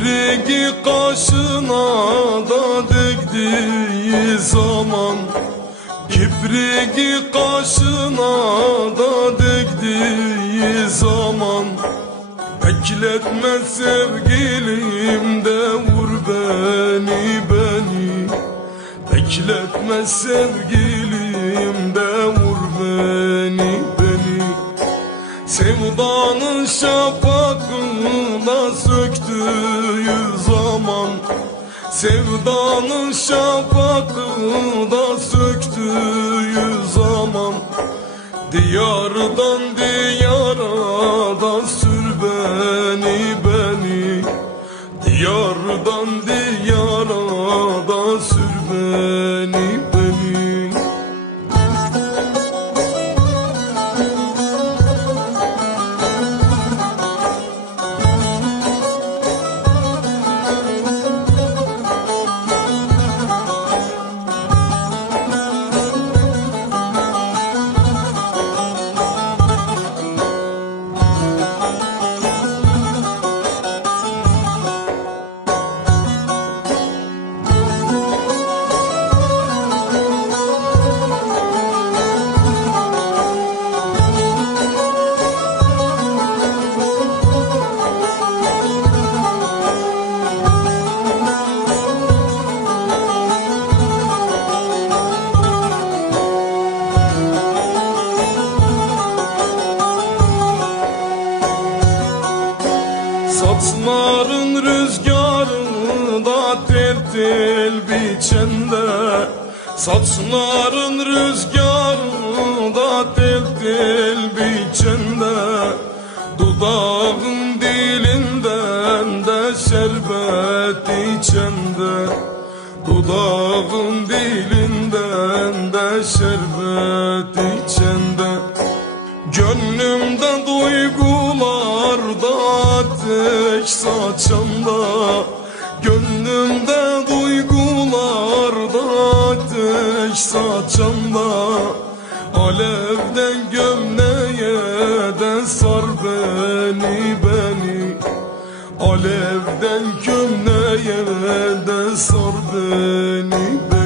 Yüreği kaşına da diktiği zaman Kipriği kaşına da diktiği zaman Bekletme sevgilim de vur beni beni. Bekletme sevgilim Sevdanın şafakına söktüğü zaman Sevdanın şafakına söktüğü zaman Diyardan diyara da sür beni beni Diyardan diyara Saçların rüzgarında tel tel biçende. Saçların rüzgarında tel tel biçende. Dudağın dilinden de şerbet içende. Dudağın dilinden de şerbet içende ateş saçanda Gönlümde duygularda ateş saçanda Alevden gömleğe de sar beni beni. Alevden gömleğe de sar beni beni